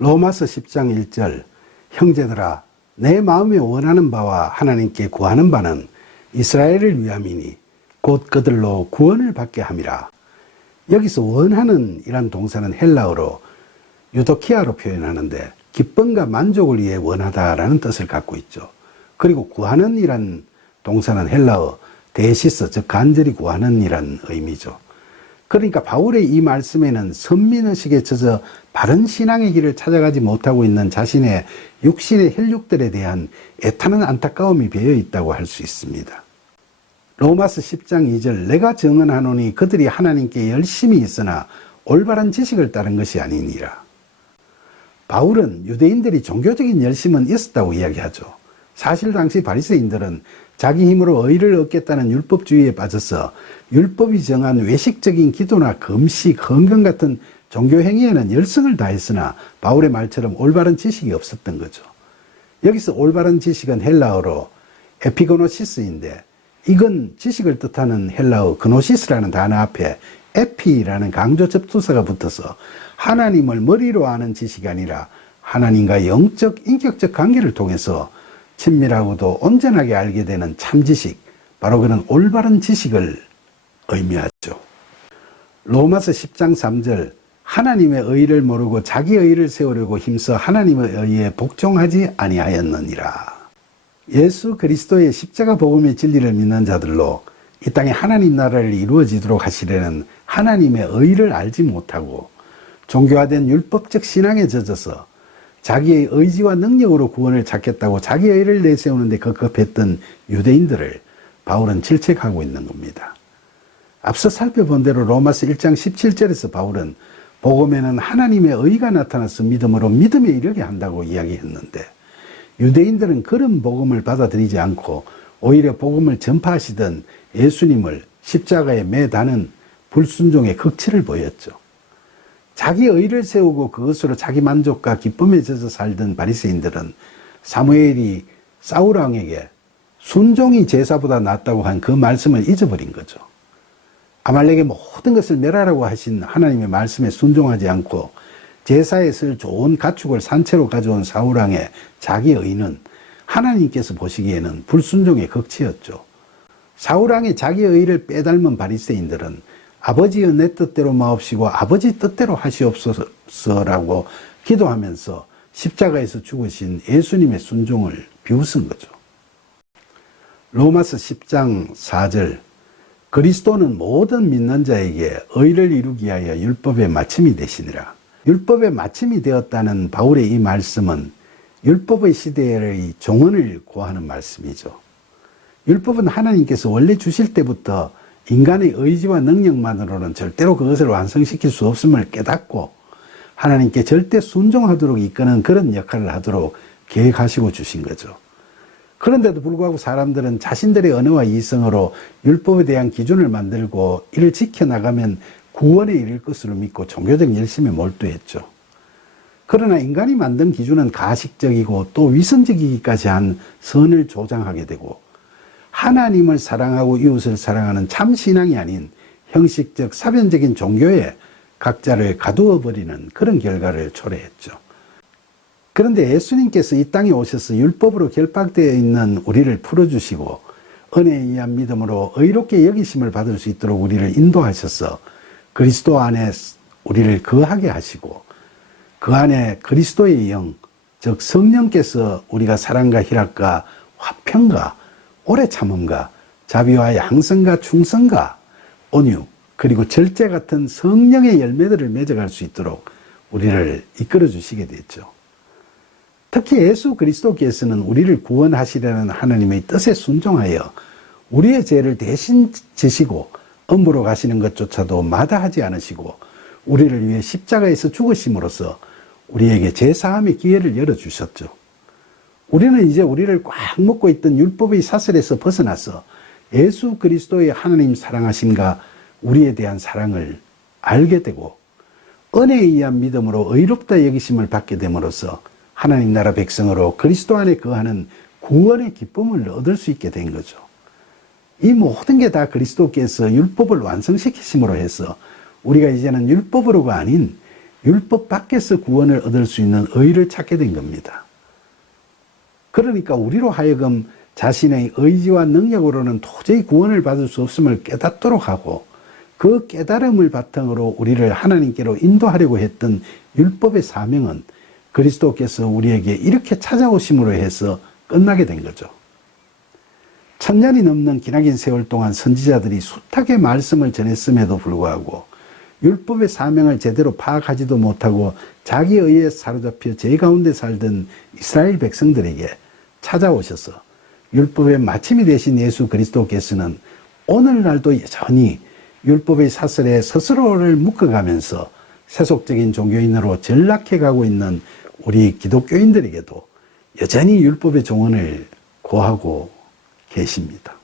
로마서 10장 1절 형제들아 내 마음에 원하는 바와 하나님께 구하는 바는 이스라엘을 위함이니 곧 그들로 구원을 받게 함이라. 여기서 원하는 이란 동사는 헬라어로 유도키아로 표현하는데 기쁨과 만족을 위해 원하다라는 뜻을 갖고 있죠. 그리고 구하는 이란 동사는 헬라어 데시스, 즉 간절히 구하는 이란 의미죠. 그러니까 바울의 이 말씀에는 선민의식에 젖어 바른 신앙의 길을 찾아가지 못하고 있는 자신의 육신의 혈육들에 대한 애타는 안타까움이 배어 있다고 할 수 있습니다. 로마서 10장 2절 내가 증언하노니 그들이 하나님께 열심히 있으나 올바른 지식을 따른 것이 아니니라. 바울은 유대인들이 종교적인 열심은 있었다고 이야기하죠. 사실 당시 바리새인들은 자기 힘으로 의를 얻겠다는 율법주의에 빠져서 율법이 정한 외식적인 기도나 금식, 헌금 같은 종교 행위에는 열성을 다했으나 바울의 말처럼 올바른 지식이 없었던 거죠. 여기서 올바른 지식은 헬라어로 에피고노시스인데 이건 지식을 뜻하는 헬라어 그노시스라는 단어 앞에 에피라는 강조 접두사가 붙어서 하나님을 머리로 아는 지식이 아니라 하나님과 영적, 인격적 관계를 통해서 친밀하고도 온전하게 알게 되는 참지식, 바로 그런 올바른 지식을 의미하죠. 로마서 10장 3절 하나님의 의를 모르고 자기 의를 세우려고 힘써 하나님의 의에 복종하지 아니하였느니라. 예수 그리스도의 십자가 복음의 진리를 믿는 자들로 이 땅에 하나님 나라를 이루어지도록 하시려는 하나님의 의를 알지 못하고 종교화된 율법적 신앙에 젖어서 자기의 의지와 능력으로 구원을 찾겠다고 자기 의를 내세우는데 급급했던 유대인들을 바울은 질책하고 있는 겁니다. 앞서 살펴본 대로 로마서 1장 17절에서 바울은 복음에는 하나님의 의가 나타나서 믿음으로 믿음에 이르게 한다고 이야기했는데 유대인들은 그런 복음을 받아들이지 않고 오히려 복음을 전파하시던 예수님을 십자가에 매다는 불순종의 극치를 보였죠. 자기 의를 세우고 그것으로 자기 만족과 기쁨에 젖어 살던 바리새인들은 사무엘이 사울 왕에게 순종이 제사보다 낫다고 한 그 말씀을 잊어버린 거죠. 아말렉의 모든 것을 멸하라고 하신 하나님의 말씀에 순종하지 않고 제사에 쓸 좋은 가축을 산채로 가져온 사울 왕의 자기 의는 하나님께서 보시기에는 불순종의 극치였죠. 사울 왕의 자기 의를 빼닮은 바리새인들은 아버지의 내 뜻대로 마옵시고 아버지 뜻대로 하시옵소서라고 기도하면서 십자가에서 죽으신 예수님의 순종을 비웃은 거죠. 로마서 10장 4절 그리스도는 모든 믿는 자에게 의를 이루기 위하여 율법의 마침이 되시니라. 율법의 마침이 되었다는 바울의 이 말씀은 율법의 시대의 종언을 고하는 말씀이죠. 율법은 하나님께서 원래 주실 때부터 인간의 의지와 능력만으로는 절대로 그것을 완성시킬 수 없음을 깨닫고 하나님께 절대 순종하도록 이끄는 그런 역할을 하도록 계획하시고 주신 거죠. 그런데도 불구하고 사람들은 자신들의 언어와 이성으로 율법에 대한 기준을 만들고 이를 지켜나가면 구원에 이를 것으로 믿고 종교적 열심에 몰두했죠. 그러나 인간이 만든 기준은 가식적이고 또 위선적이기까지 한 선을 조장하게 되고 하나님을 사랑하고 이웃을 사랑하는 참 신앙이 아닌 형식적 사변적인 종교에 각자를 가두어 버리는 그런 결과를 초래했죠. 그런데 예수님께서 이 땅에 오셔서 율법으로 결박되어 있는 우리를 풀어주시고 은혜에 의한 믿음으로 의롭게 여기심을 받을 수 있도록 우리를 인도하셔서 그리스도 안에 우리를 거하게 하시고 그 안에 그리스도의 영, 즉 성령께서 우리가 사랑과 희락과 화평과 오래 참음과 자비와 양성과 충성과 온유 그리고 절제 같은 성령의 열매들을 맺어갈 수 있도록 우리를 이끌어 주시게 됐죠. 특히 예수 그리스도께서는 우리를 구원하시려는 하나님의 뜻에 순종하여 우리의 죄를 대신 지시고 엄부로 가시는 것조차도 마다하지 않으시고 우리를 위해 십자가에서 죽으심으로써 우리에게 제사함의 기회를 열어주셨죠. 우리는 이제 우리를 꽉 묶고 있던 율법의 사슬에서 벗어나서 예수 그리스도의 하나님 사랑하심과 우리에 대한 사랑을 알게 되고 은혜에 의한 믿음으로 의롭다 여기심을 받게 됨으로써 하나님 나라 백성으로 그리스도 안에 거하는 구원의 기쁨을 얻을 수 있게 된 거죠. 이 모든 게 다 그리스도께서 율법을 완성시키심으로 해서 우리가 이제는 율법으로가 아닌 율법 밖에서 구원을 얻을 수 있는 의를 찾게 된 겁니다. 그러니까 우리로 하여금 자신의 의지와 능력으로는 도저히 구원을 받을 수 없음을 깨닫도록 하고 그 깨달음을 바탕으로 우리를 하나님께로 인도하려고 했던 율법의 사명은 그리스도께서 우리에게 이렇게 찾아오심으로 해서 끝나게 된 거죠. 1000년이 넘는 기나긴 세월 동안 선지자들이 숱하게 말씀을 전했음에도 불구하고 율법의 사명을 제대로 파악하지도 못하고 자기의 의에 사로잡혀 죄 가운데 살던 이스라엘 백성들에게 찾아오셔서 율법의 마침이 되신 예수 그리스도께서는 오늘날도 여전히 율법의 사슬에 스스로를 묶어가면서 세속적인 종교인으로 전락해가고 있는 우리 기독교인들에게도 여전히 율법의 종언을 고하고 계십니다.